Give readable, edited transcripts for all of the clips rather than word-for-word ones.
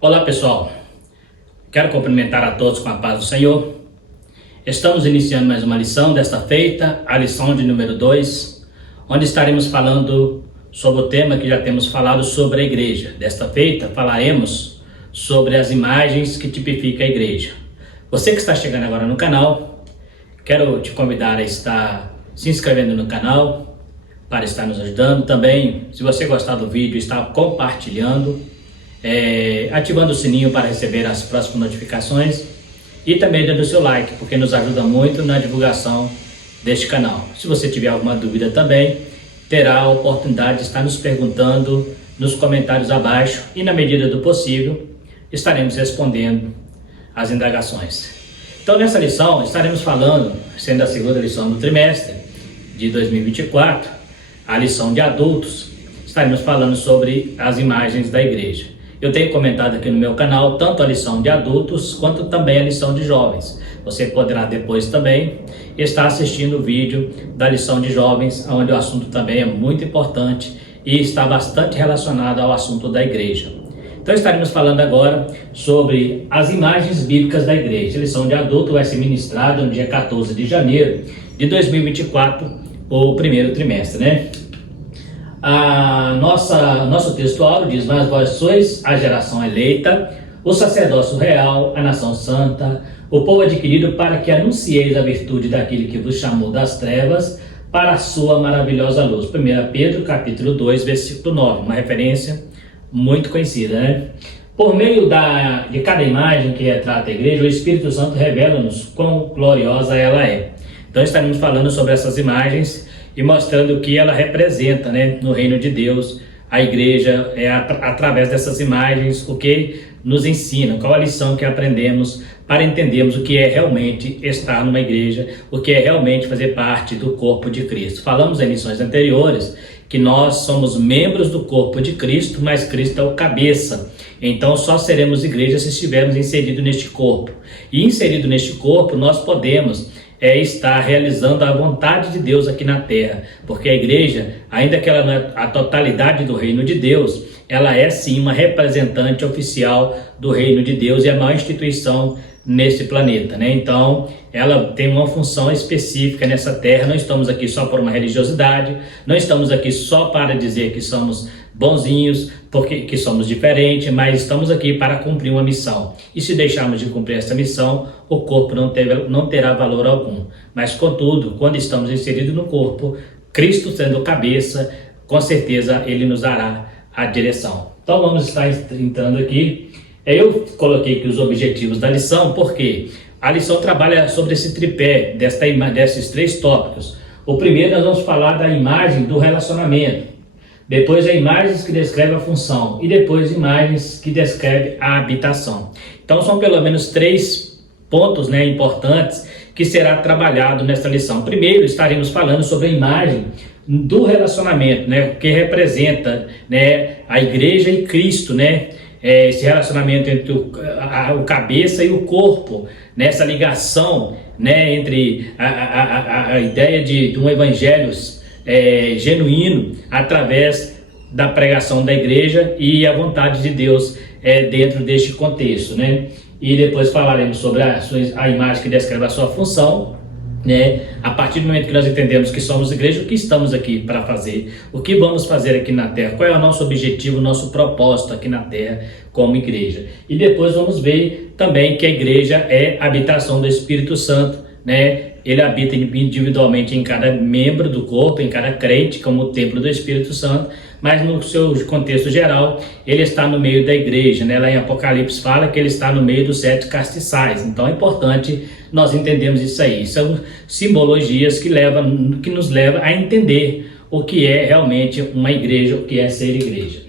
Olá pessoal, quero cumprimentar a todos com a paz do Senhor. Estamos iniciando mais uma lição desta feita, a lição de número 2, onde estaremos falando sobre o tema que já temos falado sobre a igreja. Desta feita falaremos sobre as imagens que tipificam a igreja. Você que está chegando agora no canal, quero te convidar a estar se inscrevendo no canal para estar nos ajudando. Também, se você gostar do vídeo, estar compartilhando, ativando o sininho para receber as próximas notificações e também dando o seu like, porque nos ajuda muito na divulgação deste canal. Se você tiver alguma dúvida também, terá a oportunidade de estar nos perguntando nos comentários abaixo e, na medida do possível, estaremos respondendo as indagações. Então, nessa lição estaremos falando, sendo a segunda lição do trimestre de 2024, a lição de adultos, estaremos falando sobre as imagens da igreja. Eu tenho comentado aqui no meu canal tanto a lição de adultos quanto também a lição de jovens. Você poderá depois também estar assistindo o vídeo da lição de jovens, onde o assunto também é muito importante e está bastante relacionado ao assunto da igreja. Então estaremos falando agora sobre as imagens bíblicas da igreja. A lição de adulto vai ser ministrada no dia 14 de janeiro de 2024, o primeiro trimestre, né? Nosso texto áudio diz: mas vós sois a geração eleita, o sacerdócio real, a nação santa, o povo adquirido, para que anuncieis a virtude daquele que vos chamou das trevas para a sua maravilhosa luz. 1 Pedro capítulo 2, versículo 9, uma referência muito conhecida, né? Por meio de cada imagem que retrata a igreja, o Espírito Santo revela-nos quão gloriosa ela é. Então estaremos falando sobre essas imagens e mostrando o que ela representa, né, no reino de Deus. A igreja através dessas imagens, o que nos ensina, qual a lição que aprendemos para entendermos o que é realmente estar numa igreja, o que é realmente fazer parte do corpo de Cristo. Falamos em lições anteriores que nós somos membros do corpo de Cristo, mas Cristo é o cabeça. Então só seremos igreja se estivermos inseridos neste corpo. E inserido neste corpo nós podemos estar realizando a vontade de Deus aqui na terra, porque a igreja, ainda que ela não é a totalidade do reino de Deus, ela é sim uma representante oficial do reino de Deus e a maior instituição nesse planeta, né? Então ela tem uma função específica nessa terra. Não estamos aqui só por uma religiosidade, não estamos aqui só para dizer que somos bonzinhos, porque que somos diferentes, mas estamos aqui para cumprir uma missão. E se deixarmos de cumprir essa missão, o corpo não terá valor algum. Mas contudo, quando estamos inseridos no corpo, Cristo sendo cabeça, com certeza Ele nos dará a direção. Então vamos estar entrando aqui. Eu coloquei aqui os objetivos da lição, porque a lição trabalha sobre esse tripé, desses três tópicos. O primeiro, nós vamos falar da imagem do relacionamento. Depois, imagens que descrevem a função. E depois, imagens que descrevem a habitação. Então, são pelo menos três pontos, né, importantes que será trabalhado nesta lição. Primeiro, estaremos falando sobre a imagem do relacionamento, né, que representa, né, a igreja e Cristo, né? Esse relacionamento entre o cabeça e o corpo, nessa ligação, né, entre a ideia de um evangelho genuíno através da pregação da igreja e a vontade de Deus dentro deste contexto, né? E depois falaremos sobre a imagem que descreve a sua função, né? A partir do momento que nós entendemos que somos igreja, o que estamos aqui para fazer, o que vamos fazer aqui na terra, qual é o nosso objetivo, o nosso propósito aqui na terra como igreja. E depois vamos ver também que a igreja é a habitação do Espírito Santo, né? Ele habita individualmente em cada membro do corpo, em cada crente, como o templo do Espírito Santo, mas no seu contexto geral, ele está no meio da igreja, né? Lá em Apocalipse fala que ele está no meio dos 7 castiçais. Então é importante nós entendermos isso aí. São simbologias que nos levam a entender o que é realmente uma igreja, o que é ser igreja.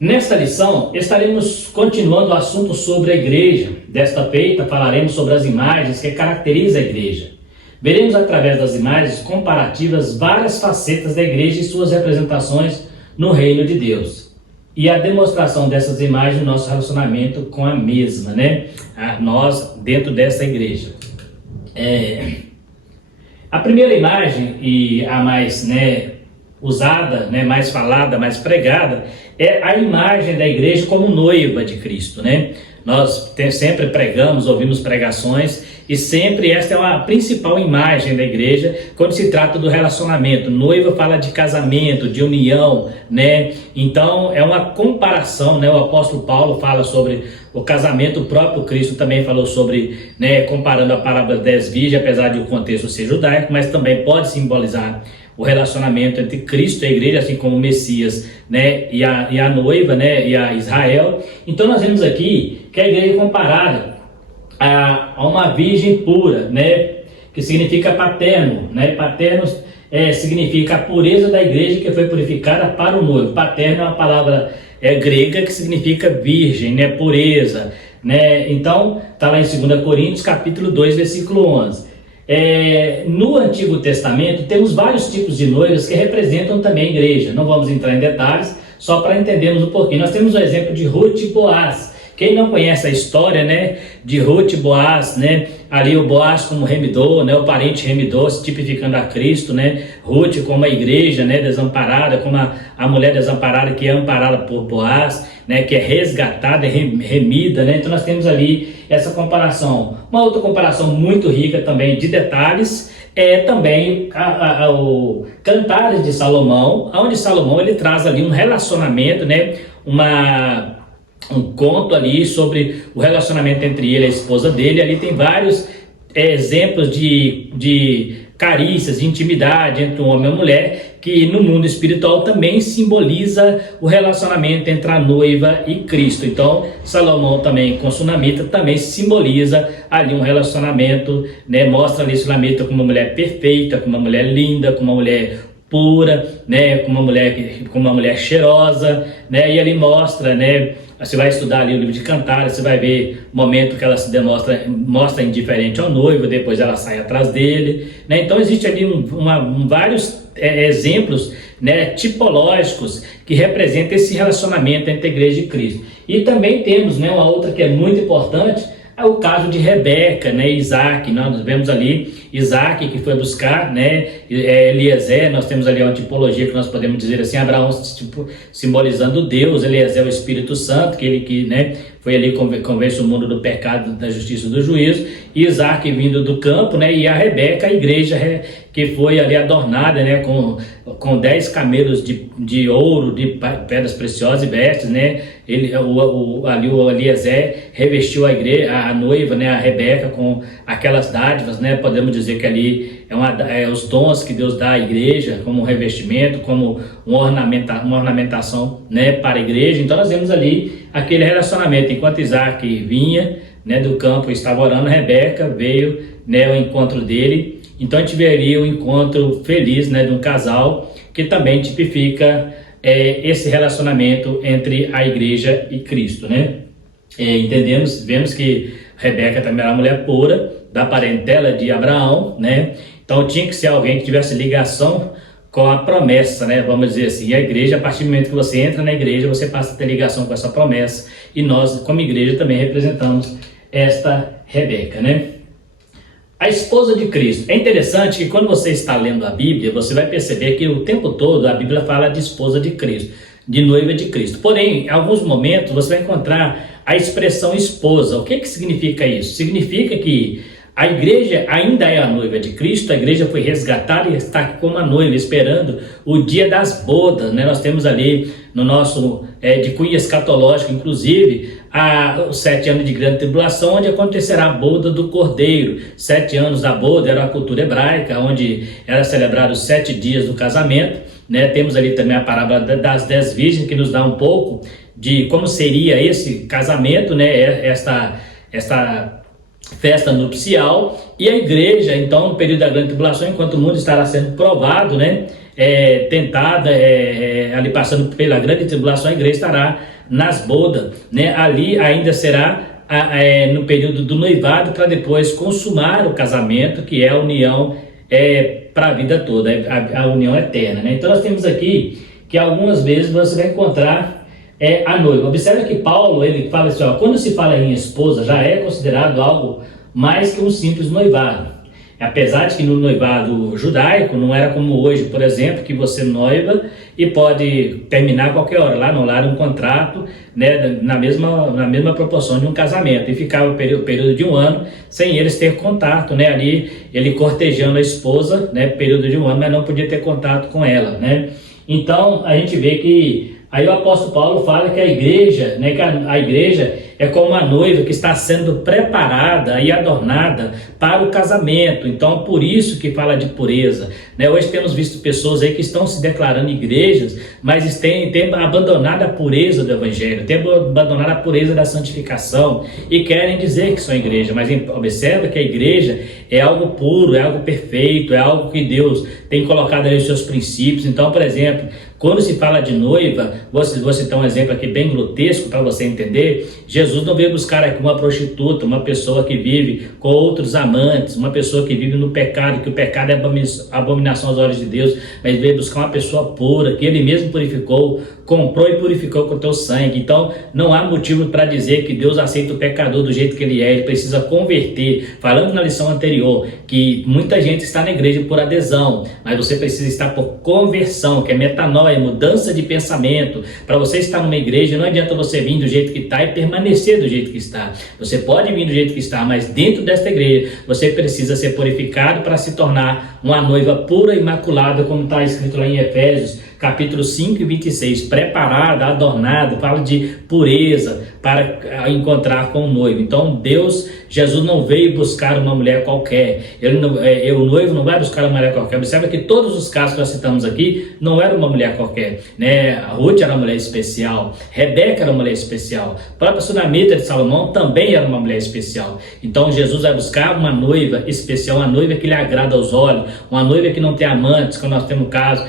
Nesta lição, estaremos continuando o assunto sobre a igreja. Desta feita, falaremos sobre as imagens que caracterizam a igreja. Veremos através das imagens comparativas várias facetas da igreja e suas representações no reino de Deus. E a demonstração dessas imagens no nosso relacionamento com a mesma, né? Nós dentro dessa igreja. A primeira imagem e a mais, né, usada, né, mais falada, mais pregada, é a imagem da igreja como noiva de Cristo, né? Nós sempre pregamos, ouvimos pregações e sempre esta é a principal imagem da igreja quando se trata do relacionamento. Noiva fala de casamento, de união, né? Então é uma comparação, né? O apóstolo Paulo fala sobre o casamento, o próprio Cristo também falou sobre, né, comparando a parábola das 10 virgens, apesar de o contexto ser judaico, mas também pode simbolizar o relacionamento entre Cristo e a igreja, assim como o Messias, né, e a noiva, né, e a Israel. Então nós vemos aqui que a igreja é comparada a uma virgem pura, né, que significa paterno, né, paterno significa a pureza da igreja que foi purificada para o noivo. Paterno é uma palavra grega que significa virgem, né, pureza, né. Então está lá em 2 Coríntios capítulo 2, versículo 11. No Antigo Testamento temos vários tipos de noivas que representam também a igreja. Não vamos entrar em detalhes, só para entendermos o porquê. Nós temos o exemplo de Ruth e Boaz. Quem não conhece a história, né, de Ruth e Boaz, né, ali o Boaz como remidor, né, o parente remidor, tipificando a Cristo, né, Ruth como a igreja, né, desamparada, como a mulher desamparada que é amparada por Boaz, né, que é resgatada, remida, né. Então nós temos ali essa comparação. Uma outra comparação muito rica também de detalhes é também o Cantares de Salomão, onde Salomão ele traz ali um relacionamento, né, um conto ali sobre o relacionamento entre ele e a esposa dele. Ali tem vários exemplos de carícias, de intimidade entre um homem e uma mulher, que no mundo espiritual também simboliza o relacionamento entre a noiva e Cristo. Então Salomão também com Sunamita também simboliza ali um relacionamento, né? Mostra ali Sunamita como uma mulher perfeita, como uma mulher linda, como uma mulher pura, né, com uma mulher cheirosa, né, e ali mostra, né, você vai estudar ali o livro de Cantares, você vai ver o momento que ela se mostra indiferente ao noivo, depois ela sai atrás dele, né. Então existe ali vários exemplos, né, tipológicos que representam esse relacionamento entre a igreja e Cristo. E também temos, né, uma outra que é muito importante, é o caso de Rebeca, né, Isaac. Nós vemos ali Isaac que foi buscar, né, Eliezer. Nós temos ali uma tipologia que nós podemos dizer assim, Abraão simbolizando Deus, Eliezer é o Espírito Santo, né, foi ali convence o mundo do pecado, da justiça e do juízo, e Isaac vindo do campo, né, e a Rebeca, a igreja que foi ali adornada, né, com 10 camelos de ouro, de pedras preciosas e vestes, né. Ali o Eliezer revestiu a noiva, né, a Rebeca, com aquelas dádivas, né. Podemos dizer que ali os dons que Deus dá à igreja, como um revestimento, como uma ornamentação, né, para a igreja. Então nós vemos ali aquele relacionamento. Enquanto Isaac vinha, né, do campo, estava orando, Rebeca veio, né, ao encontro dele. Então a gente veria o encontro feliz, né, de um casal que também tipifica esse relacionamento entre a igreja e Cristo, né? Vemos que Rebeca também era uma mulher pura, da parentela de Abraão, né? Então tinha que ser alguém que tivesse ligação com a promessa, né? Vamos dizer assim, e a igreja, a partir do momento que você entra na igreja, você passa a ter ligação com essa promessa, e nós, como igreja, também representamos esta Rebeca, né? A esposa de Cristo. É interessante que quando você está lendo a Bíblia, você vai perceber que o tempo todo a Bíblia fala de esposa de Cristo, de noiva de Cristo. Porém, em alguns momentos você vai encontrar a expressão esposa. O que significa isso? Significa que a igreja ainda é a noiva de Cristo, a igreja foi resgatada e está como a noiva, esperando o dia das bodas, né? Nós temos ali no nosso de cunho escatológico, inclusive, os 7 anos de grande tribulação, onde acontecerá a boda do Cordeiro. 7 anos da boda era a cultura hebraica, onde era celebrado os 7 dias do casamento, né? Temos ali também a parábola das 10 virgens, que nos dá um pouco de como seria esse casamento, né? Esta festa nupcial. E a igreja, então, no período da grande tribulação, enquanto o mundo estará sendo provado, né, tentada, ali passando pela grande tribulação, a igreja estará nas bodas, né? Ali ainda será no período do noivado, para depois consumar o casamento, que é a união para a vida toda, a união eterna, né? Então nós temos aqui que algumas vezes você vai encontrar a noiva. Observe que Paulo, ele fala assim, quando se fala em esposa, já é considerado algo mais que um simples noivado. Apesar de que no noivado judaico não era como hoje, por exemplo, que você noiva e pode terminar a qualquer hora. Lá não, lá era um contrato, né, na mesma proporção de um casamento. E ficava o período de um ano sem eles ter contato, né, ali ele cortejando a esposa, né, período de um ano, mas não podia ter contato com ela, né. Então a gente vê que aí o apóstolo Paulo fala que a igreja, né, que a igreja é como uma noiva que está sendo preparada e adornada para o casamento. Então, por isso que fala de pureza, né? Hoje temos visto pessoas aí que estão se declarando igrejas, mas têm abandonado a pureza do evangelho, têm abandonado a pureza da santificação e querem dizer que são igreja, mas observa que a igreja é algo puro, é algo perfeito, é algo que Deus tem colocado ali os seus princípios. Então, por exemplo, quando se fala de noiva, vou citar um exemplo aqui bem grotesco para você entender. Jesus não veio buscar aqui uma prostituta, uma pessoa que vive com outros amantes, uma pessoa que vive no pecado, que o pecado é abominação aos olhos de Deus, mas veio buscar uma pessoa pura, que ele mesmo purificou, comprou e purificou com o teu sangue. Então não há motivo para dizer que Deus aceita o pecador do jeito que ele é, ele precisa converter. Falando na lição anterior que muita gente está na igreja por adesão, mas você precisa estar por conversão, que é metanoia, mudança de pensamento. Para você estar numa igreja, não adianta você vir do jeito que está e permanecer do jeito que está. Você pode vir do jeito que está, mas dentro desta igreja você precisa ser purificado para se tornar uma noiva pura e imaculada, como está escrito lá em Efésios capítulo 5 e 26, preparada, adornada, fala de pureza para encontrar com o noivo. Então Jesus não veio buscar uma mulher qualquer, o noivo não vai buscar uma mulher qualquer. Observa que todos os casos que nós citamos aqui não era uma mulher qualquer, né? A Ruth era uma mulher especial, Rebeca era uma mulher especial, a própria Sunamita de Salomão também era uma mulher especial. Então Jesus vai buscar uma noiva especial, uma noiva que lhe agrada aos olhos, uma noiva que não tem amantes, como nós temos o caso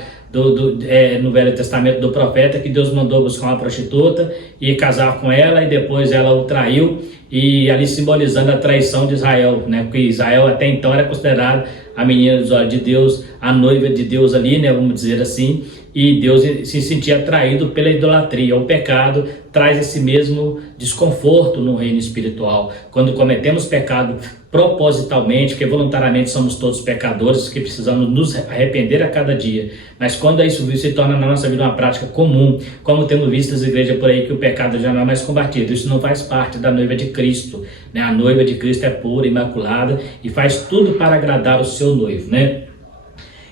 no Velho Testamento do profeta, que Deus mandou buscar uma prostituta e casar com ela, e depois ela o traiu, e ali simbolizando a traição de Israel, né? Porque Israel até então era considerado a menina dos olhos de Deus, a noiva de Deus ali, né? Vamos dizer assim, e Deus se sentia atraído pela idolatria. O pecado traz esse mesmo desconforto no reino espiritual. Quando cometemos pecado propositalmente, porque voluntariamente somos todos pecadores, que precisamos nos arrepender a cada dia, mas quando isso se torna na nossa vida uma prática comum, como temos visto nas igrejas por aí que o pecado já não é mais combatido, isso não faz parte da noiva de Cristo, né? A noiva de Cristo é pura, imaculada e faz tudo para agradar o seu noivo, né?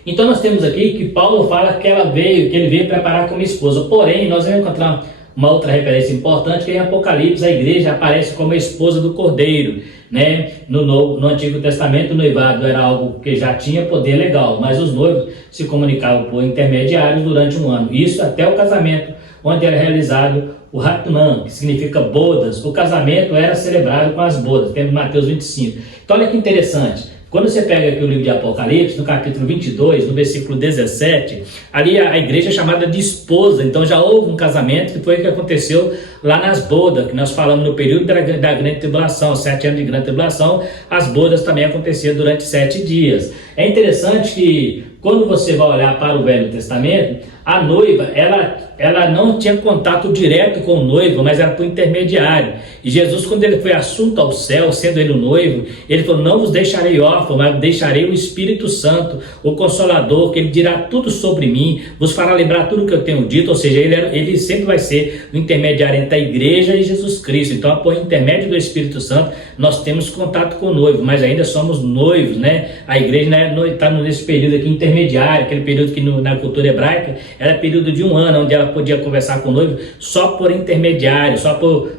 Então nós temos aqui que Paulo fala que ele veio preparar como esposa. Porém, nós vamos encontrar uma outra referência importante, que em Apocalipse a igreja aparece como a esposa do Cordeiro, né? No Antigo Testamento o noivado era algo que já tinha poder legal, mas os noivos se comunicavam por intermediários durante um ano. Isso até o casamento, onde era realizado o Hatman, que significa bodas. O casamento era celebrado com as bodas, temos Mateus 25. Então olha que interessante. Quando você pega aqui o livro de Apocalipse, no capítulo 22, no versículo 17, ali a igreja é chamada de esposa. Então já houve um casamento, que foi o que aconteceu lá nas bodas, que nós falamos no período da grande tribulação, 7 anos de grande tribulação. As bodas também aconteciam durante 7 dias. É interessante que quando você vai olhar para o Velho Testamento, a noiva, ela não tinha contato direto com o noivo, mas era por intermediário. E Jesus, quando ele foi assunto ao céu, sendo ele o noivo, ele falou: não vos deixarei órfão, mas deixarei o Espírito Santo, o Consolador, que ele dirá tudo sobre mim, vos fará lembrar tudo que eu tenho dito. Ou seja, ele sempre vai ser o intermediário entre a igreja e Jesus Cristo. Então, por intermédio do Espírito Santo, nós temos contato com o noivo, mas ainda somos noivos, né? A igreja está nesse período aqui intermediário, aquele período que na cultura hebraica era período de um ano, onde ela podia conversar com o noivo só por intermediário, só por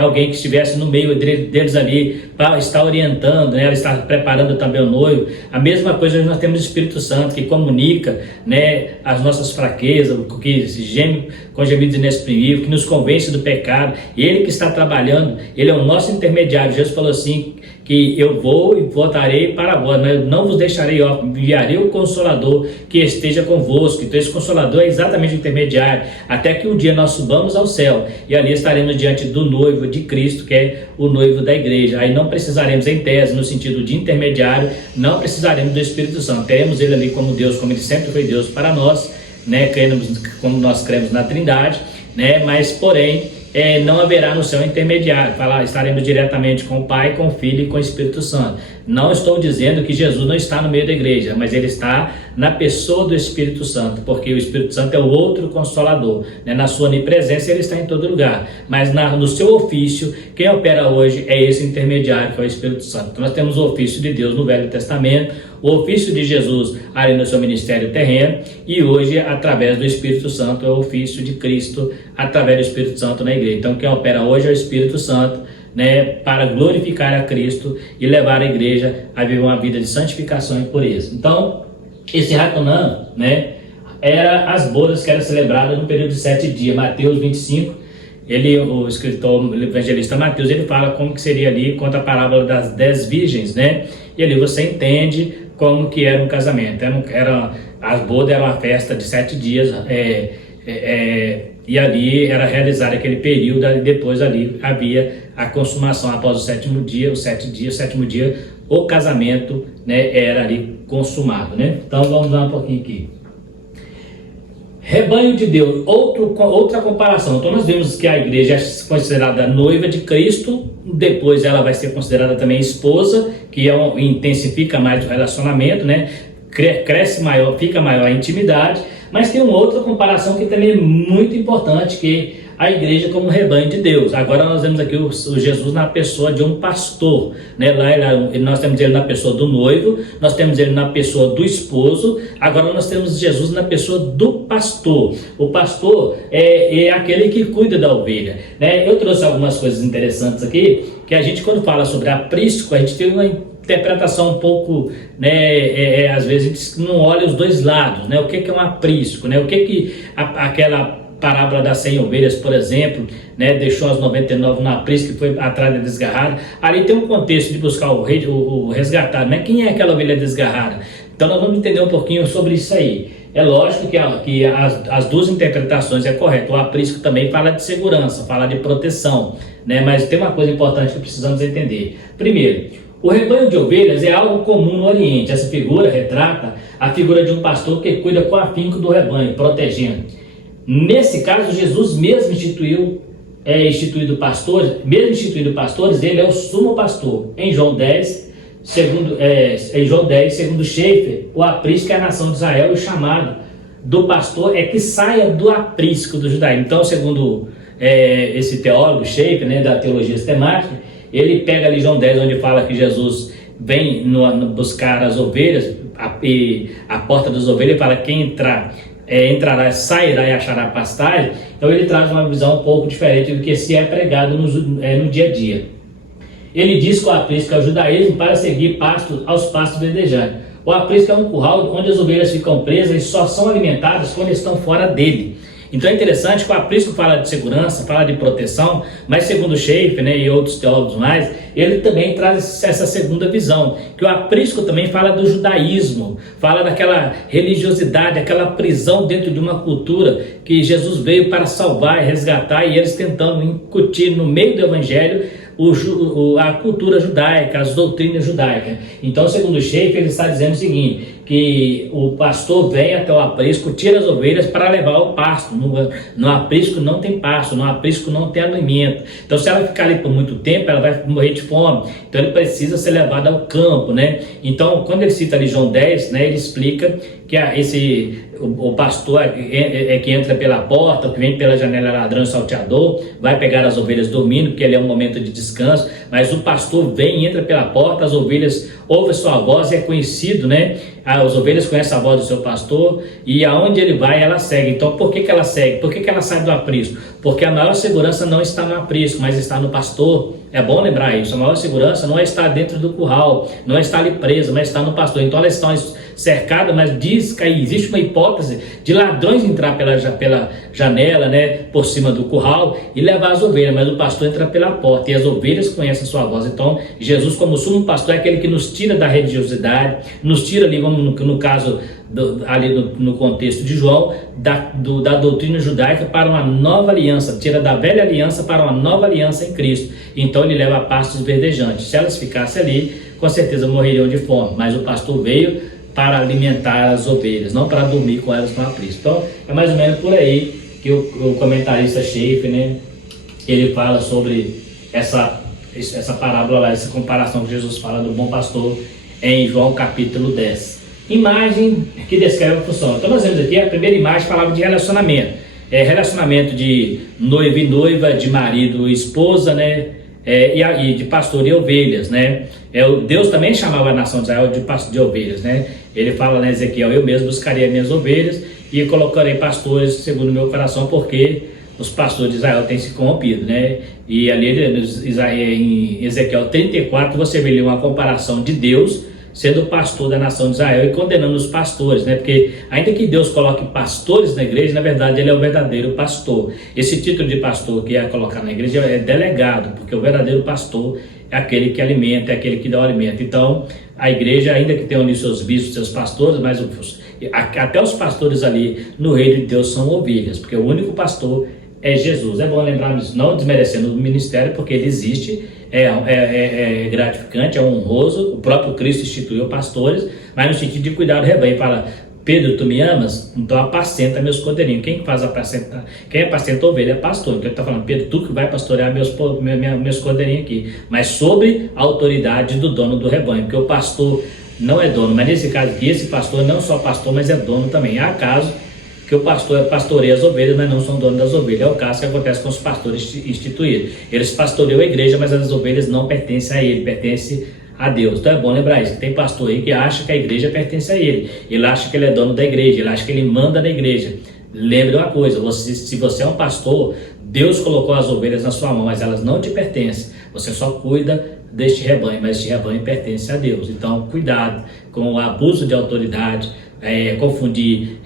alguém que estivesse no meio deles ali para estar orientando, né? Ela está preparando também o noivo. A mesma coisa nós temos o Espírito Santo, que comunica, né, as nossas fraquezas, que geme com gemidos inexprimíveis, que nos convence do pecado. Ele que está trabalhando, ele é o nosso intermediário. Jesus falou assim, que eu vou e voltarei para vós, mas não vos deixarei órfãos, enviarei o Consolador que esteja convosco. Então esse Consolador é exatamente o intermediário, até que um dia nós subamos ao céu, e ali estaremos diante do noivo de Cristo, que é o noivo da igreja. Aí não precisaremos, em tese, no sentido de intermediário, não precisaremos do Espírito Santo. Teremos ele ali como Deus, como ele sempre foi Deus para nós, né? Como nós cremos na Trindade, né? Mas porém não haverá no céu intermediário. Estaremos diretamente com o Pai, com o Filho e com o Espírito Santo. Não estou dizendo que Jesus não está no meio da igreja, mas ele está na pessoa do Espírito Santo, porque o Espírito Santo é o outro Consolador, né? Na sua onipresença ele está em todo lugar, mas no seu ofício, quem opera hoje é esse intermediário, que é o Espírito Santo. Então nós temos o ofício de Deus no Velho Testamento, o ofício de Jesus ali no seu ministério terreno, e hoje, através do Espírito Santo, é o ofício de Cristo através do Espírito Santo na igreja. Então quem opera hoje é o Espírito Santo, né, para glorificar a Cristo e levar a igreja a viver uma vida de santificação e pureza. Então, esse Hatanã, né, era as bodas que eram celebradas no período de 7 dias. Mateus 25, o escritor, o evangelista Mateus, ele fala como que seria ali, conta a parábola das 10 virgens, né, e ali você entende como que era um casamento. As bodas eram uma festa de 7 dias, e ali era realizado aquele período, e depois ali havia a consumação após o sétimo dia, o sétimo dia, o casamento, né, era ali consumado, né? Então vamos dar um pouquinho aqui. Rebanho de Deus, outra comparação. Então nós vemos que a igreja é considerada noiva de Cristo, depois ela vai ser considerada também esposa, que intensifica mais o relacionamento, né? Cresce maior, fica maior a intimidade. Mas tem uma outra comparação que também é muito importante, que a igreja como rebanho de Deus. Agora nós vemos aqui o Jesus na pessoa de um pastor, né? Lá nós temos ele na pessoa do noivo, nós temos ele na pessoa do esposo, agora nós temos Jesus na pessoa do pastor. O pastor é aquele que cuida da ovelha, né? Eu trouxe algumas coisas interessantes aqui, que a gente, quando fala sobre aprisco, a gente tem uma interpretação um pouco, né, às vezes a gente não olha os dois lados, né? O que é um aprisco, né? O que aquela parábola das 100 ovelhas, por exemplo, né, deixou as 99 no aprisco, que foi atrás da desgarrada. Ali tem um contexto de buscar o resgatado, né? Quem é aquela ovelha desgarrada? Então nós vamos entender um pouquinho sobre isso aí. É lógico que as duas interpretações é correto. O aprisco também fala de segurança, fala de proteção, né? Mas tem uma coisa importante que precisamos entender. Primeiro, o rebanho de ovelhas é algo comum no Oriente. Essa figura retrata a figura de um pastor que cuida com afinco do rebanho, protegendo. Nesse caso, Jesus mesmo instituído pastores, ele é o sumo pastor. Em João 10, segundo Schaeffer, o aprisco é a nação de Israel, e o chamado do pastor é que saia do aprisco do judaísmo. Então, segundo esse teólogo Schaeffer, né, da teologia sistemática, ele pega ali João 10, onde fala que Jesus vem buscar as ovelhas, a porta das ovelhas, fala quem entrará, sairá e achará pastagem. Então ele traz uma visão um pouco diferente do que se é pregado no dia a dia. Ele diz que o aprisco é o judaísmo para seguir aos pastos verdejantes. O aprisco é um curral onde as ovelhas ficam presas e só são alimentadas quando estão fora dele. Então é interessante que o aprisco fala de segurança, fala de proteção, mas segundo Schaeffer, né, e outros teólogos mais, ele também traz essa segunda visão, que o aprisco também fala do judaísmo, fala daquela religiosidade, aquela prisão dentro de uma cultura que Jesus veio para salvar e resgatar, e eles tentando incutir no meio do evangelho a cultura judaica, as doutrinas judaicas. Então, segundo Schaeffer, ele está dizendo o seguinte, que o pastor vem até o aprisco, tira as ovelhas para levar ao pasto. No aprisco não tem pasto, no aprisco não tem alimento. Então, se ela ficar ali por muito tempo, ela vai morrer de fome. Então, ele precisa ser levado ao campo, né? Então, quando ele cita ali João 10, né, ele explica que o pastor é que entra pela porta, que vem pela janela ladrão e salteador, vai pegar as ovelhas dormindo, porque ele é um momento de descanso, mas o pastor vem e entra pela porta, as ovelhas ouvem a sua voz, e é conhecido, né? As ovelhas conhecem a voz do seu pastor, e aonde ele vai, ela segue. Então, por que ela segue? Por que ela sai do aprisco? Porque a maior segurança não está no aprisco, mas está no pastor. É bom lembrar isso. A maior segurança não é estar dentro do curral, não é estar ali presa, mas está no pastor. Então, elas estão cercadas, mas diz que existe uma hipótese de ladrões entrar pela janela, né, por cima do curral e levar as ovelhas, mas o pastor entra pela porta e as ovelhas conhecem a sua voz. Então, Jesus, como sumo pastor, é aquele que nos tira da religiosidade, nos tira ali, vamos no caso ali no contexto de João, da doutrina judaica para uma nova aliança, tira da velha aliança para uma nova aliança em Cristo. Então ele leva a pastos verdejantes. Se elas ficassem ali, com certeza morreriam de fome, mas o pastor veio para alimentar as ovelhas, não para dormir com elas no aprisco. Então é mais ou menos por aí que o comentarista Schaeffer, né, ele fala sobre essa essa parábola lá, essa comparação que Jesus fala do bom pastor em João capítulo 10. Imagem que descreve a função. Então nós vemos aqui, a primeira imagem falava de relacionamento. Relacionamento de noivo e noiva, de marido e esposa, né? E de pastor e ovelhas, né? Deus também chamava a nação de Israel de pastor de ovelhas, né? Ele fala, né, Ezequiel, eu mesmo buscarei as minhas ovelhas e colocarei pastores segundo o meu coração, porque os pastores de Israel têm se corrompido, né? E ali em Ezequiel 34 você vê ali uma comparação de Deus sendo o pastor da nação de Israel e condenando os pastores, né? Porque ainda que Deus coloque pastores na igreja, na verdade ele é o verdadeiro pastor. Esse título de pastor que é colocado na igreja é delegado, porque o verdadeiro pastor é aquele que alimenta, é aquele que dá o alimento. Então, a igreja, ainda que tenha ali seus bispos, seus pastores, mas até os pastores ali no reino de Deus são ovelhas, porque o único pastor é Jesus. É bom lembrar disso, não desmerecendo o ministério, porque ele existe, é gratificante, é honroso. O próprio Cristo instituiu pastores, mas no sentido de cuidar do rebanho. Fala, Pedro, tu me amas? Então apacenta meus cordeirinhos. Quem apacenta ovelha é pastor. Então ele está falando, Pedro, tu que vai pastorear meus cordeirinhos aqui, mas sobre a autoridade do dono do rebanho, porque o pastor não é dono, mas nesse caso aqui, esse pastor não é só pastor, mas é dono também. Há caso que o pastor pastoreia as ovelhas, mas não são donos das ovelhas. É o caso que acontece com os pastores instituídos. Eles pastoreiam a igreja, mas as ovelhas não pertencem a ele, pertencem a Deus. Então é bom lembrar isso, que tem pastor aí que acha que a igreja pertence a ele. Ele acha que ele é dono da igreja, ele acha que ele manda na igreja. Lembre uma coisa, se você é um pastor, Deus colocou as ovelhas na sua mão, mas elas não te pertencem. Você só cuida deste rebanho, mas este rebanho pertence a Deus. Então cuidado com o abuso de autoridade, confundir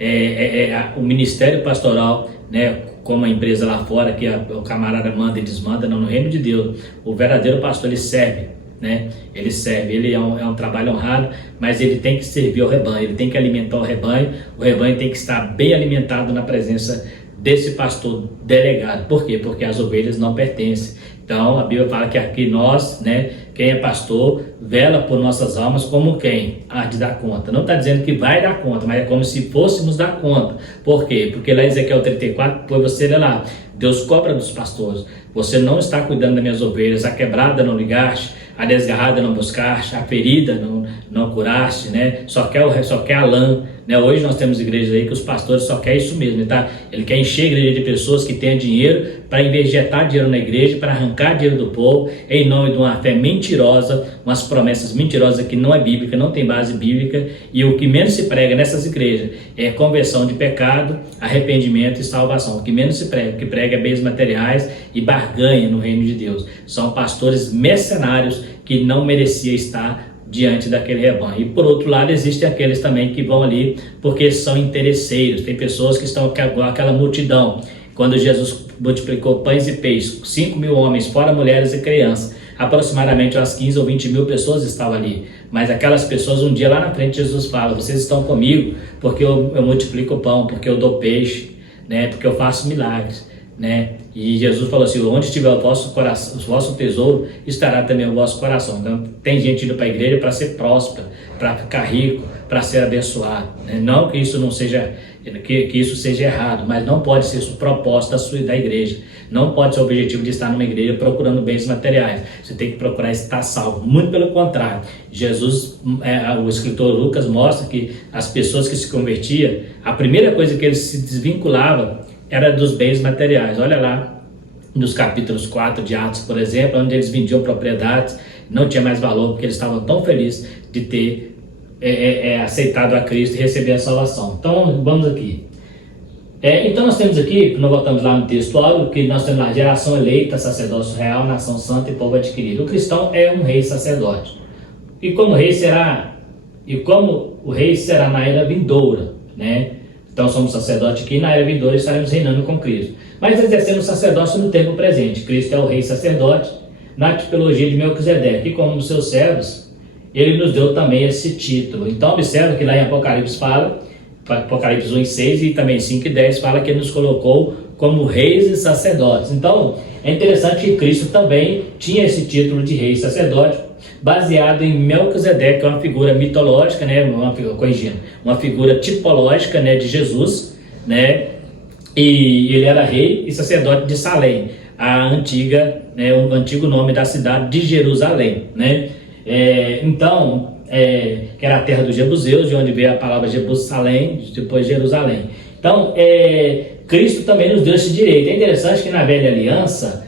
o ministério pastoral, né, como a empresa lá fora, que o camarada manda e desmanda. Não, no reino de Deus, o verdadeiro pastor, ele serve, né? Ele serve, ele é um trabalho honrado, mas ele tem que servir ao rebanho, ele tem que alimentar o rebanho tem que estar bem alimentado na presença desse pastor delegado. Por quê? Porque as ovelhas não pertencem. Então a Bíblia fala que aqui nós, né, quem é pastor, vela por nossas almas como quem há de dar conta. Não está dizendo que vai dar conta, mas é como se fôssemos dar conta. Por quê? Porque lá em Ezequiel 34, depois você lê lá, Deus cobra dos pastores. Você não está cuidando das minhas ovelhas, a quebrada não ligaste, a desgarrada não buscaste, a ferida não curaste, né? Só quer a lã, né? Hoje nós temos igrejas aí que os pastores só querem isso mesmo, tá? Ele quer encher a igreja de pessoas que tenham dinheiro para injetar dinheiro na igreja, para arrancar dinheiro do povo, em nome de uma fé mentirosa, umas promessas mentirosas que não é bíblica, não tem base bíblica. E o que menos se prega nessas igrejas é conversão de pecado, arrependimento e salvação. O que menos se prega, o que prega é bens materiais e barganha no reino de Deus. São pastores mercenários que não merecia estar diante daquele rebanho. E por outro lado, existem aqueles também que vão ali porque são interesseiros. Tem pessoas que estão igual aquela multidão. Quando Jesus multiplicou pães e peixes, 5.000 homens, fora mulheres e crianças, aproximadamente umas 15 ou 20 mil pessoas estavam ali. Mas aquelas pessoas, um dia lá na frente, Jesus fala, vocês estão comigo porque eu multiplico o pão, porque eu dou peixe, né? Porque eu faço milagres, né? E Jesus falou assim, onde estiver o vosso coração, o vosso tesouro, estará também o vosso coração. Então tem gente indo para a igreja para ser próspero, para ficar rico, para ser abençoado, né? Não que isso não seja, que isso seja errado, mas não pode ser proposta da igreja. Não pode ser o objetivo de estar numa igreja procurando bens materiais. Você tem que procurar estar salvo. Muito pelo contrário. Jesus, o escritor Lucas mostra que as pessoas que se convertiam, a primeira coisa que eles se desvinculavam era dos bens materiais. Olha lá nos capítulos 4 de Atos, por exemplo, onde eles vendiam propriedades, não tinha mais valor, porque eles estavam tão felizes de ter aceitado a Cristo e receber a salvação. Então vamos aqui. Então nós temos aqui, nós voltamos lá no texto áureo, que nós temos lá geração eleita, sacerdócio real, nação santa e povo adquirido. O cristão é um rei sacerdote. E como o rei será na era vindoura, né? Então somos sacerdote aqui, na era vindoura estaremos reinando com Cristo. Mas exercendo o sacerdócio no tempo presente. Cristo é o rei sacerdote, na tipologia de Melquisedeque, e como seus servos, ele nos deu também esse título. Então observa que lá em Apocalipse fala, Apocalipse 1:6 e também 5:10 fala que ele nos colocou como reis e sacerdotes. Então é interessante que Cristo também tinha esse título de rei e sacerdote, baseado em Melquisedeque, que é uma figura mitológica, né? Uma figura tipológica, né, de Jesus, né? E ele era rei e sacerdote de Salém. a antiga, né, o antigo nome da cidade de Jerusalém, né? Que era a terra dos jebuseus, de onde veio a palavra Jerusalém, depois Jerusalém. Então, Cristo também nos deu esse direito. É interessante que na velha aliança,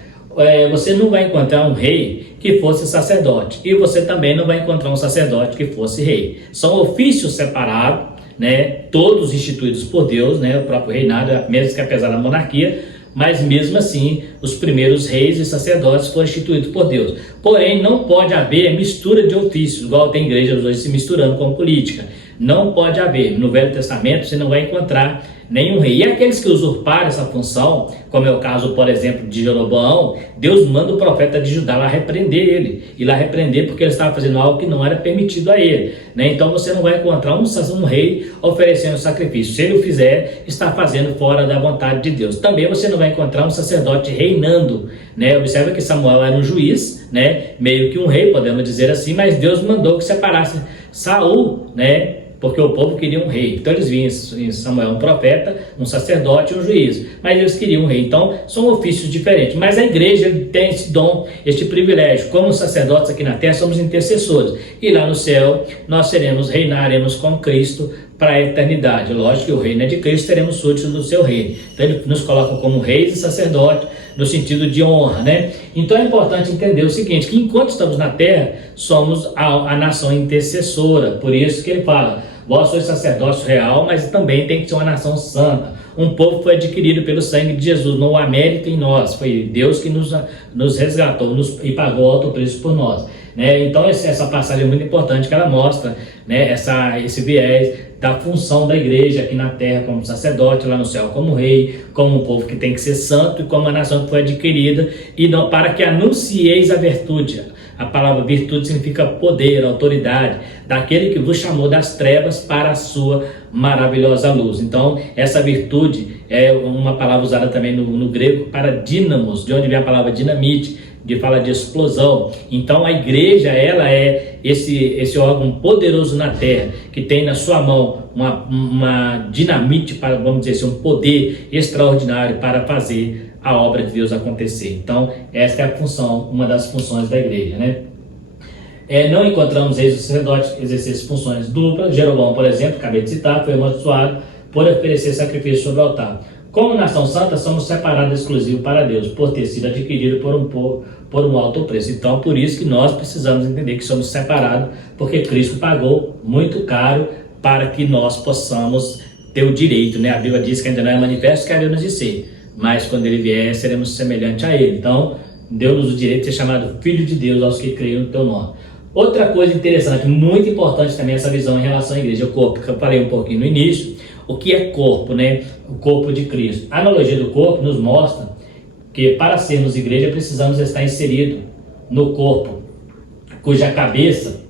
você não vai encontrar um rei que fosse sacerdote, e você também não vai encontrar um sacerdote que fosse rei. São ofícios separados, né, todos instituídos por Deus, né, o próprio reinado, mesmo que apesar da monarquia, mas mesmo assim, os primeiros reis e sacerdotes foram instituídos por Deus. Porém, não pode haver mistura de ofícios, igual tem igrejas hoje se misturando com política. Não pode haver. No Velho Testamento, você não vai encontrar nenhum rei. E aqueles que usurparam essa função, como é o caso, por exemplo, de Jeroboão, Deus manda o profeta de Judá lá repreender ele. E lá repreender porque ele estava fazendo algo que não era permitido a ele, né? Então você não vai encontrar um rei oferecendo sacrifício. Se ele o fizer, está fazendo fora da vontade de Deus. Também você não vai encontrar um sacerdote reinando, né? Observa que Samuel era um juiz, né? Meio que um rei, podemos dizer assim, mas Deus mandou que separasse Saul, né? Porque o povo queria um rei. Então eles viam em Samuel um profeta, um sacerdote e um juiz. Mas eles queriam um rei. Então são ofícios diferentes. Mas a igreja tem esse dom, este privilégio. Como sacerdotes aqui na terra, somos intercessores. E lá no céu nós reinaremos com Cristo para a eternidade. Lógico que o reino é de Cristo, seremos súditos do seu reino. Então ele nos coloca como reis e sacerdotes, no sentido de honra, né? Então é importante entender o seguinte, que enquanto estamos na terra, somos a nação intercessora. Por isso que ele fala, vós sois sacerdócio real, mas também tem que ser uma nação santa. Um povo foi adquirido pelo sangue de Jesus, não há mérito em nós. Foi Deus que nos resgatou e pagou alto preço por nós, né? Então essa passagem é muito importante, que ela mostra, né, esse viés da função da igreja aqui na terra como sacerdote, lá no céu como rei, como um povo que tem que ser santo e como a nação que foi adquirida, e não, para que anuncieis a virtude. A palavra virtude significa poder, autoridade, daquele que vos chamou das trevas para a sua maravilhosa luz. Então essa virtude é uma palavra usada também no grego para dínamos, de onde vem a palavra dinamite, de fala de explosão. Então a igreja, ela é esse órgão poderoso na terra, que tem na sua mão uma dinamite, para, vamos dizer assim, um poder extraordinário para fazer a obra de Deus acontecer. Então essa é a função, uma das funções da igreja, né? Não encontramos reis e sacerdotes exercer funções duplas. Jeroboão, por exemplo, acabei de citar, foi amaldiçoado por oferecer sacrifício sobre o altar. Como nação santa, somos separados exclusivo para Deus, por ter sido adquirido por um alto preço. Então, por isso que nós precisamos entender que somos separados, porque Cristo pagou muito caro para que nós possamos ter o direito, né? A Bíblia diz que ainda não é manifesto que havemos de ser, mas quando ele vier, seremos semelhantes a ele. Então, deu-nos o direito de ser chamado Filho de Deus aos que creem no teu nome. Outra coisa interessante, muito importante também, essa visão em relação à igreja, o corpo, que eu falei um pouquinho no início. O que é corpo, né? O corpo de Cristo. A analogia do corpo nos mostra que para sermos igreja precisamos estar inserido no corpo, cuja cabeça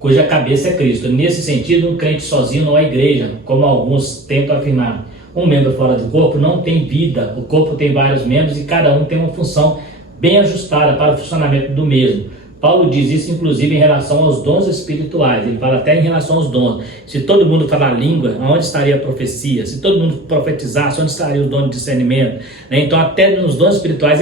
é Cristo. Nesse sentido, um crente sozinho não é igreja, como alguns tentam afirmar. Um membro fora do corpo não tem vida. O corpo tem vários membros e cada um tem uma função bem ajustada para o funcionamento do mesmo. Paulo diz isso, inclusive, em relação aos dons espirituais. Ele fala até em relação aos dons. Se todo mundo falar língua, onde estaria a profecia? Se todo mundo profetizasse, onde estaria o dom de discernimento? Então, até nos dons espirituais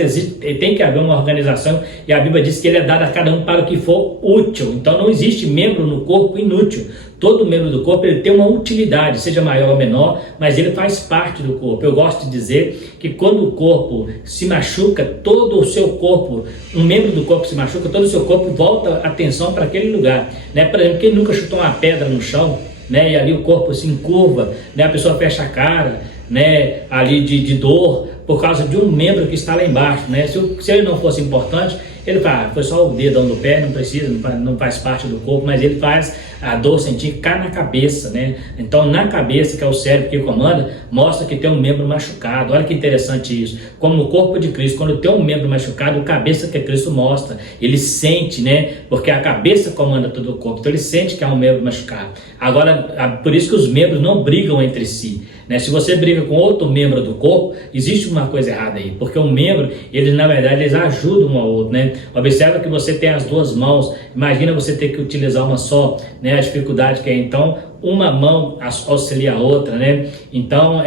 tem que haver uma organização, e a Bíblia diz que ele é dado a cada um para o que for útil. Então, não existe membro no corpo inútil. Todo membro do corpo ele tem uma utilidade, seja maior ou menor, mas ele faz parte do corpo. Eu gosto de dizer que quando o corpo se machuca, todo o seu corpo, um membro do corpo se machuca, todo o seu corpo volta a atenção para aquele lugar, né? Por exemplo, quem nunca chutou uma pedra no chão, né? E ali o corpo se encurva, né? A pessoa fecha a cara, né? Ali de dor, por causa de um membro que está lá embaixo, né? Se ele não fosse importante, ele fala, foi só o dedão do pé, não precisa, não faz parte do corpo, mas ele faz a dor sentir cá na cabeça, né? Então, na cabeça, que é o cérebro que comanda, mostra que tem um membro machucado. Olha que interessante isso. Como no corpo de Cristo, quando tem um membro machucado, a cabeça que Cristo mostra, ele sente, né? Porque a cabeça comanda todo o corpo, então ele sente que há um membro machucado. Agora, por isso que os membros não brigam entre si, né? Se você briga com outro membro do corpo, existe uma coisa errada aí, porque o membro, eles na verdade, eles ajudam um ao outro, né? Observa que você tem as duas mãos, imagina você ter que utilizar uma só, né? A dificuldade que é, então, uma mão auxilia a outra, né? Então,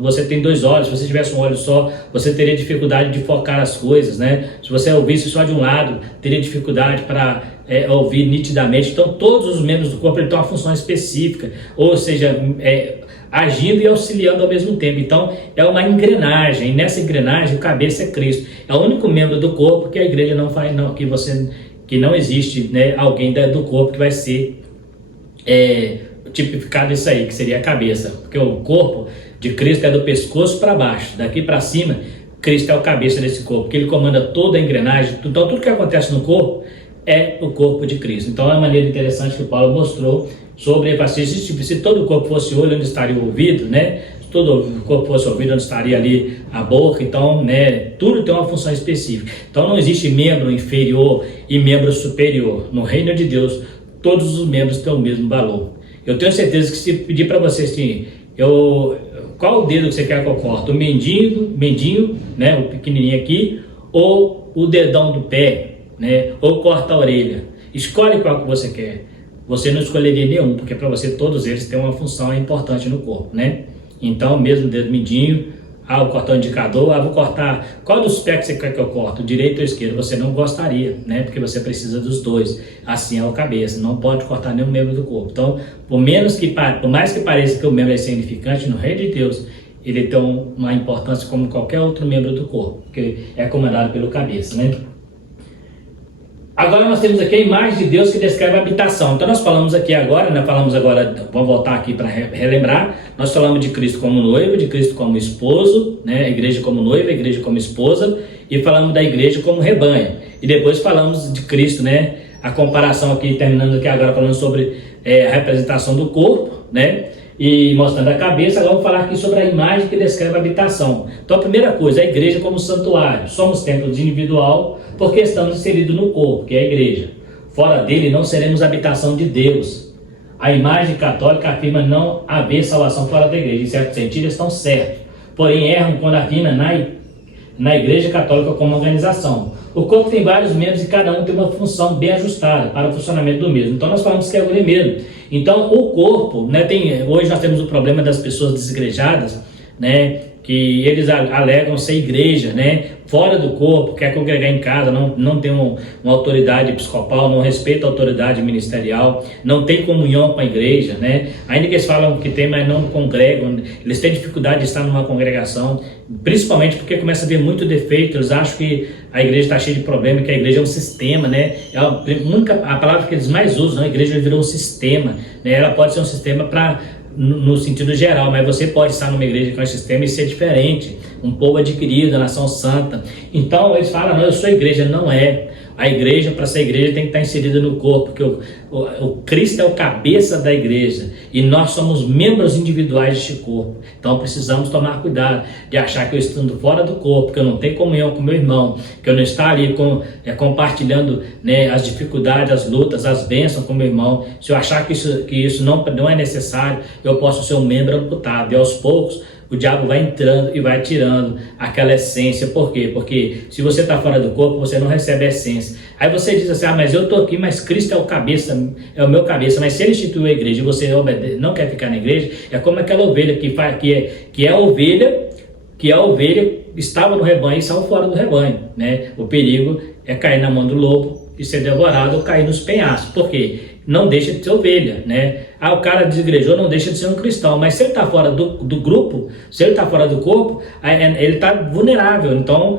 você tem dois olhos, se você tivesse um olho só, você teria dificuldade de focar as coisas, né? Se você ouvisse só de um lado, teria dificuldade para ouvir nitidamente. Então, todos os membros do corpo têm uma função específica, ou seja, agindo e auxiliando ao mesmo tempo. Então, é uma engrenagem, e nessa engrenagem, o cabeça é Cristo. É o único membro do corpo que a igreja não faz, não, que não existe, né, alguém do corpo que vai ser tipificado isso aí, que seria a cabeça, porque o corpo de Cristo é do pescoço para baixo, daqui para cima, Cristo é o cabeça desse corpo, porque ele comanda toda a engrenagem. Então tudo que acontece no corpo é o corpo de Cristo. Então é uma maneira interessante que o Paulo mostrou sobre se todo o corpo fosse olho, onde estaria o ouvido, né? Se todo o corpo fosse ouvido, onde estaria ali a boca. Então, né, tudo tem uma função específica. Então não existe membro inferior e membro superior. No reino de Deus, todos os membros têm o mesmo valor. Eu tenho certeza que se pedir para vocês assim, qual o dedo que você quer que eu corte? O mendinho, né, o pequenininho aqui, ou o dedão do pé, né, ou corta a orelha. Escolhe qual que você quer. Você não escolheria nenhum, porque para você todos eles têm uma função importante no corpo, né? Então, mesmo o dedo mindinho, vou cortar o indicador, vou cortar, qual dos pés que você quer que eu corte, o direito ou o esquerdo? Você não gostaria, né? Porque você precisa dos dois, assim é a cabeça, não pode cortar nenhum membro do corpo. Então, por mais que pareça que o membro é insignificante, no reino de Deus, ele tem uma importância como qualquer outro membro do corpo, que é comandado pelo cabeça, né? Agora nós temos aqui a imagem de Deus que descreve a habitação. Então nós falamos aqui agora, vamos voltar aqui para relembrar, nós falamos de Cristo como noivo, de Cristo como esposo, né? A igreja como noiva, a igreja como esposa, e falamos da igreja como rebanho. E depois falamos de Cristo, né? A comparação aqui, terminando aqui agora falando sobre a representação do corpo, né? E mostrando a cabeça. Agora vamos falar aqui sobre a imagem que descreve a habitação. Então a primeira coisa, a igreja como santuário. Somos templo individual porque estamos inseridos no corpo, que é a igreja. Fora dele não seremos habitação de Deus. A imagem católica afirma não haver salvação fora da igreja. Em certo sentido estão certos. Porém erram quando afirma na igreja católica como organização. O corpo tem vários membros e cada um tem uma função bem ajustada para o funcionamento do mesmo. Então nós falamos que é o mesmo. Então o corpo, né, hoje nós temos o problema das pessoas desigrejadas, né, que eles alegam ser igreja, né, fora do corpo, quer congregar em casa, não tem uma autoridade episcopal, não respeita a autoridade ministerial, não tem comunhão com a igreja, né, ainda que eles falam que tem, mas não congregam, eles têm dificuldade de estar numa congregação, principalmente porque começa a ver muito defeito, eles acham que a igreja está cheia de problemas, que a igreja é um sistema, né, a palavra que eles mais usam, a igreja virou um sistema, né, ela pode ser um sistema no sentido geral, mas você pode estar numa igreja com esse sistema e ser diferente, um povo adquirido, a nação santa. Então eles falam, não, eu sou igreja. Não é. A igreja, para ser igreja, tem que estar inserida no corpo, porque o Cristo é o cabeça da igreja e nós somos membros individuais deste corpo. Então precisamos tomar cuidado de achar que eu estando fora do corpo, que eu não tenho comunhão com meu irmão, que eu não estou ali compartilhando, né, as dificuldades, as lutas, as bênçãos com meu irmão. Se eu achar que isso não é necessário, eu posso ser um membro amputado. E aos poucos o diabo vai entrando e vai tirando aquela essência. Por quê? Porque se você está fora do corpo, você não recebe a essência. Aí você diz assim, mas eu estou aqui, mas Cristo é o cabeça, é o meu cabeça. Mas se ele instituiu a igreja e você não quer ficar na igreja, é como aquela ovelha que é a ovelha estava no rebanho e saiu fora do rebanho, né? O perigo é cair na mão do lobo e ser devorado ou cair nos penhascos. Por quê? Não deixa de ser ovelha, né? O cara desigrejou, não deixa de ser um cristão, mas se ele está fora do grupo, se ele está fora do corpo, ele está vulnerável. Então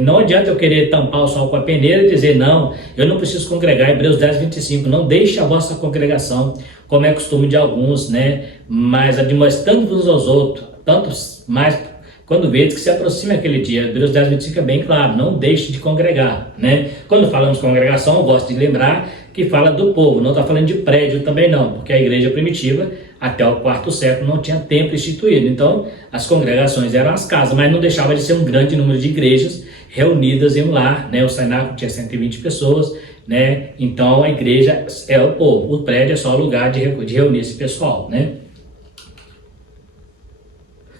não adianta eu querer tampar o sol com a peneira e dizer, não, eu não preciso congregar. Hebreus 10, 25, não deixe a vossa congregação, como é costume de alguns, né? Mas admoestando-vos aos outros, tantos mais quando vedes que se aproxima aquele dia. Hebreus 10, 25 é bem claro, não deixe de congregar, né? Quando falamos congregação, eu gosto de lembrar que fala do povo, não está falando de prédio também não, porque a igreja primitiva, até o quarto século, não tinha templo instituído. Então, as congregações eram as casas, mas não deixava de ser um grande número de igrejas reunidas em um lar, né? O cenáculo tinha 120 pessoas, né? Então, a igreja é o povo, o prédio é só o lugar de reunir esse pessoal, né?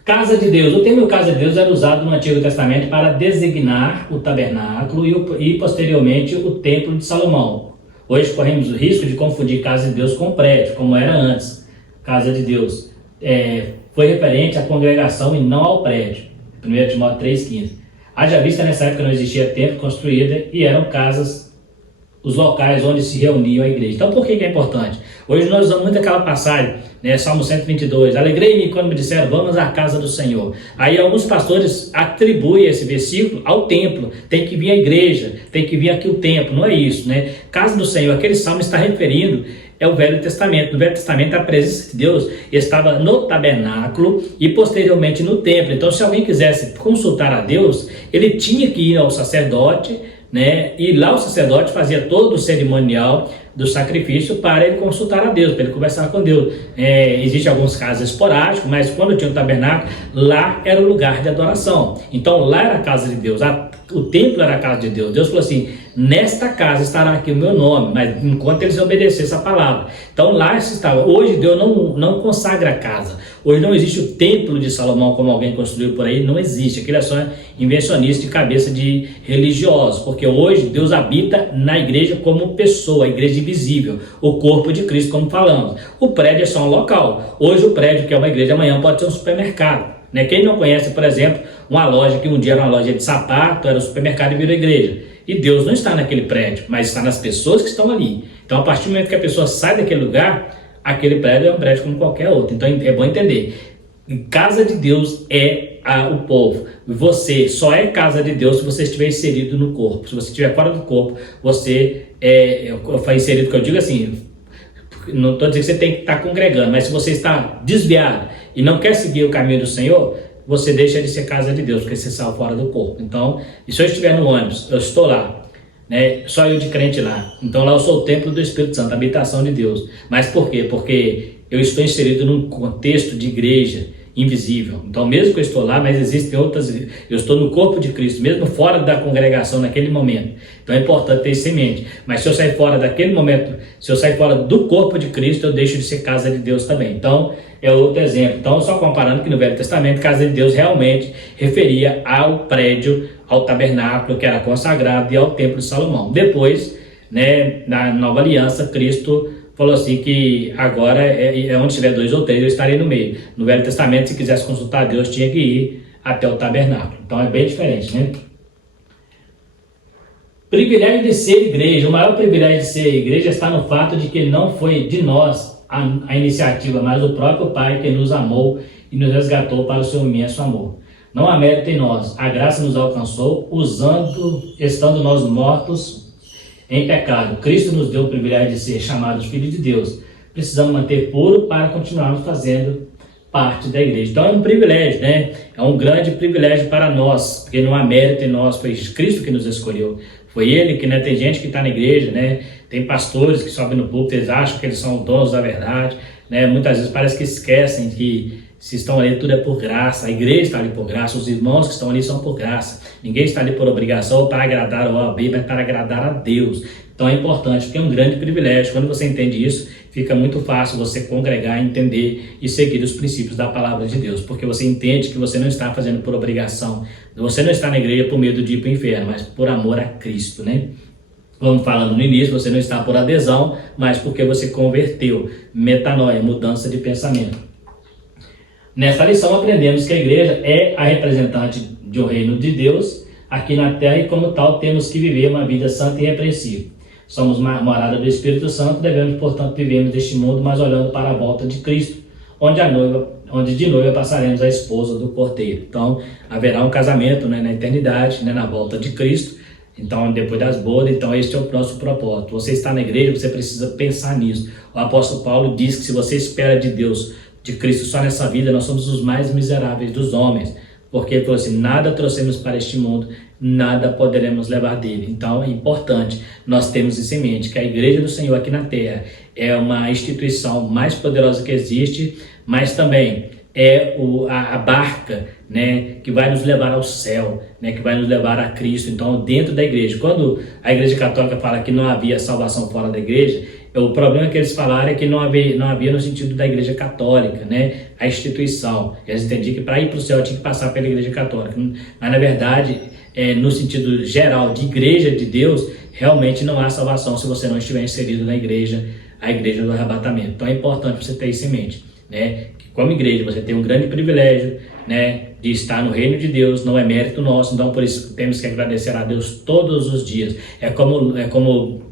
Casa de Deus. O termo casa de Deus era usado no Antigo Testamento para designar o tabernáculo e posteriormente o templo de Salomão. Hoje corremos o risco de confundir casa de Deus com prédio, como era antes. Casa de Deus foi referente à congregação e não ao prédio. 1 Timóteo 3,15. Haja vista, nessa época não existia templo construído e eram casas, os locais onde se reuniam a igreja. Então por que é importante? Hoje nós usamos muito aquela passagem, Salmo 122, alegrei-me quando me disseram, vamos à casa do Senhor. Aí alguns pastores atribuem esse versículo ao templo, tem que vir a igreja, tem que vir aqui o templo, não é isso, né? Casa do Senhor, aquele salmo está referindo o Velho Testamento. No Velho Testamento a presença de Deus estava no tabernáculo e posteriormente no templo. Então se alguém quisesse consultar a Deus, ele tinha que ir ao sacerdote, e lá o sacerdote fazia todo o cerimonial do sacrifício para ele consultar a Deus, para ele conversar com Deus. Existem alguns casos esporádicos, mas quando tinha o tabernáculo, lá era o lugar de adoração. Então lá era a casa de Deus, o templo era a casa de Deus. Deus falou assim, nesta casa estará aqui o meu nome, mas enquanto eles obedecessem essa palavra. Então lá estava. Hoje Deus não consagra a casa. Hoje não existe o templo de Salomão como alguém construiu por aí, não existe. Aquilo é só invencionista de cabeça de religiosos, porque hoje Deus habita na igreja como pessoa, a igreja invisível, o corpo de Cristo, como falamos. O prédio é só um local. Hoje o prédio, que é uma igreja, amanhã pode ser um supermercado. Quem não conhece, por exemplo, uma loja que um dia era uma loja de sapato, era um supermercado e virou igreja. E Deus não está naquele prédio, mas está nas pessoas que estão ali. Então, a partir do momento que a pessoa sai daquele lugar, aquele prédio é um prédio como qualquer outro. Então, é bom entender. Casa de Deus é o povo. Você só é casa de Deus se você estiver inserido no corpo. Se você estiver fora do corpo, você foi inserido, porque eu digo assim, não estou dizendo que você tem que estar congregando, mas se você está desviado e não quer seguir o caminho do Senhor, você deixa de ser casa de Deus, porque você saiu fora do corpo. Então, e se eu estiver no ônibus, eu estou lá, só eu de crente lá. Então lá eu sou o templo do Espírito Santo, a habitação de Deus. Mas por quê? Porque eu estou inserido num contexto de igreja invisível. Então mesmo que eu estou lá, mas existem outras, eu estou no corpo de Cristo, mesmo fora da congregação naquele momento. Então é importante ter isso em mente. Mas se eu sair fora daquele momento, se eu sair fora do corpo de Cristo, eu deixo de ser casa de Deus também. Então é outro exemplo. Então só comparando que no Velho Testamento, casa de Deus realmente referia ao prédio, ao tabernáculo que era consagrado e ao templo de Salomão. Depois, na Nova Aliança, Cristo falou assim que agora onde tiver 2 ou 3 eu estarei no meio. No Velho Testamento, se quisesse consultar a Deus, tinha que ir até o tabernáculo. Então é bem diferente, Privilégio de ser igreja. O maior privilégio de ser igreja está no fato de que não foi de nós a iniciativa, mas o próprio Pai que nos amou e nos resgatou para o seu imenso amor. Não há mérito em nós. A graça nos alcançou, estando nós mortos em pecado. Cristo nos deu o privilégio de ser chamados filhos de Deus. Precisamos manter puro para continuarmos fazendo parte da igreja. Então é um privilégio, É um grande privilégio para nós, porque não há mérito em nós, foi Cristo que nos escolheu. Foi Ele que, tem gente que está na igreja, Tem pastores que sobem no púlpito, eles acham que eles são donos da verdade, Muitas vezes parece que esquecem que se estão ali, tudo é por graça. A igreja está ali por graça, os irmãos que estão ali são por graça. Ninguém está ali por obrigação ou para agradar o OAB, mas para agradar a Deus. Então é importante, porque é um grande privilégio. Quando você entende isso, fica muito fácil você congregar, entender e seguir os princípios da palavra de Deus, porque você entende que você não está fazendo por obrigação. Você não está na igreja por medo de ir para o inferno, mas por amor a Cristo, Como falando no início, você não está por adesão, mas porque você converteu. Metanoia, mudança de pensamento. Nesta lição aprendemos que a igreja é a representante do reino de Deus aqui na terra e como tal temos que viver uma vida santa e irrepreensível. Somos morada do Espírito Santo, devemos portanto vivermos neste mundo, mas olhando para a volta de Cristo, onde de noiva passaremos a esposa do Cordeiro. Então haverá um casamento na eternidade, na volta de Cristo. Então, depois das bodas, este é o nosso propósito. Você está na igreja, você precisa pensar nisso. O apóstolo Paulo diz que se você espera de Deus, de Cristo só nessa vida, nós somos os mais miseráveis dos homens. Porque ele falou assim, nada trouxemos para este mundo, nada poderemos levar dele. Então é importante nós termos isso em mente, que a igreja do Senhor aqui na terra é uma instituição mais poderosa que existe, mas também é a barca, que vai nos levar ao céu, que vai nos levar a Cristo. Então, dentro da igreja, quando a igreja católica fala que não havia salvação fora da igreja, O problema que eles falaram é que não havia no sentido da Igreja Católica, né? A instituição. Eles entendiam que para ir para o céu tinha que passar pela Igreja Católica. Mas, na verdade, no sentido geral de Igreja de Deus, realmente não há salvação se você não estiver inserido na igreja, a Igreja do Arrebatamento. Então é importante você ter isso em mente, né? Que como igreja você tem um grande privilégio, né, de estar no reino de Deus, não é mérito nosso, então por isso temos que agradecer a Deus todos os dias. É como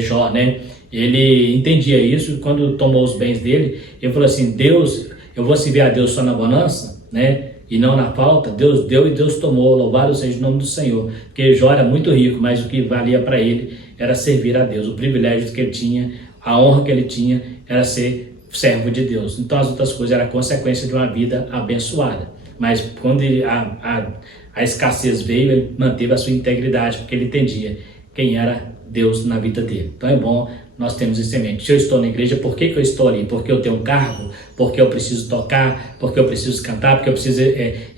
Jó, né? Ele entendia isso quando tomou os bens dele. Ele falou assim: Deus, eu vou servir a Deus só na bonança, né? E não na falta. Deus deu e Deus tomou. Louvado seja o nome do Senhor. Porque Jó era muito rico, mas o que valia para ele era servir a Deus. O privilégio que ele tinha, a honra que ele tinha era ser servo de Deus. Então as outras coisas eram consequência de uma vida abençoada. Mas quando a escassez veio, ele manteve a sua integridade, porque ele entendia quem era Deus na vida dele. Então é bom nós termos isso em mente. Se eu estou na igreja, por que eu estou ali? Porque eu tenho um cargo? Porque eu preciso tocar? Porque eu preciso cantar? Porque eu preciso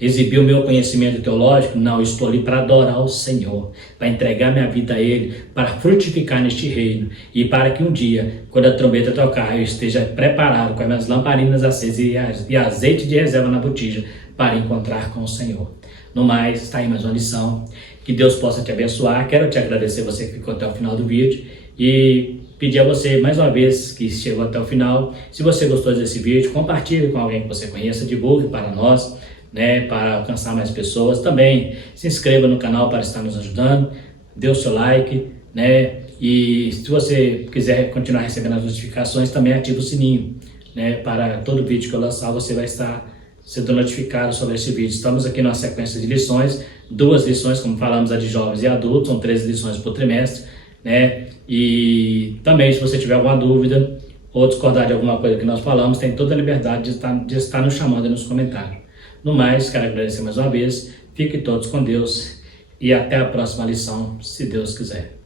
exibir o meu conhecimento teológico? Não, eu estou ali para adorar o Senhor, para entregar minha vida a Ele, para frutificar neste reino e para que um dia, quando a trombeta tocar, eu esteja preparado com as minhas lamparinas acesas e azeite de reserva na botija para encontrar com o Senhor. No mais, está aí mais uma lição. Que Deus possa te abençoar. Quero te agradecer você que ficou até o final do vídeo e pedir a você mais uma vez que chegou até o final. Se você gostou desse vídeo, compartilhe com alguém que você conheça, divulgue para nós, né, para alcançar mais pessoas. Também se inscreva no canal para estar nos ajudando, dê o seu like, né, e se você quiser continuar recebendo as notificações, também ative o sininho, né, para todo vídeo que eu lançar você vai estar sendo notificado sobre esse vídeo. Estamos aqui numa sequência de lições, 2 lições, como falamos, a de jovens e adultos, são 13 lições por trimestre, né? E também, se você tiver alguma dúvida ou discordar de alguma coisa que nós falamos, tem toda a liberdade de estar nos chamando nos comentários. No mais, quero agradecer mais uma vez, fiquem todos com Deus e até a próxima lição, se Deus quiser.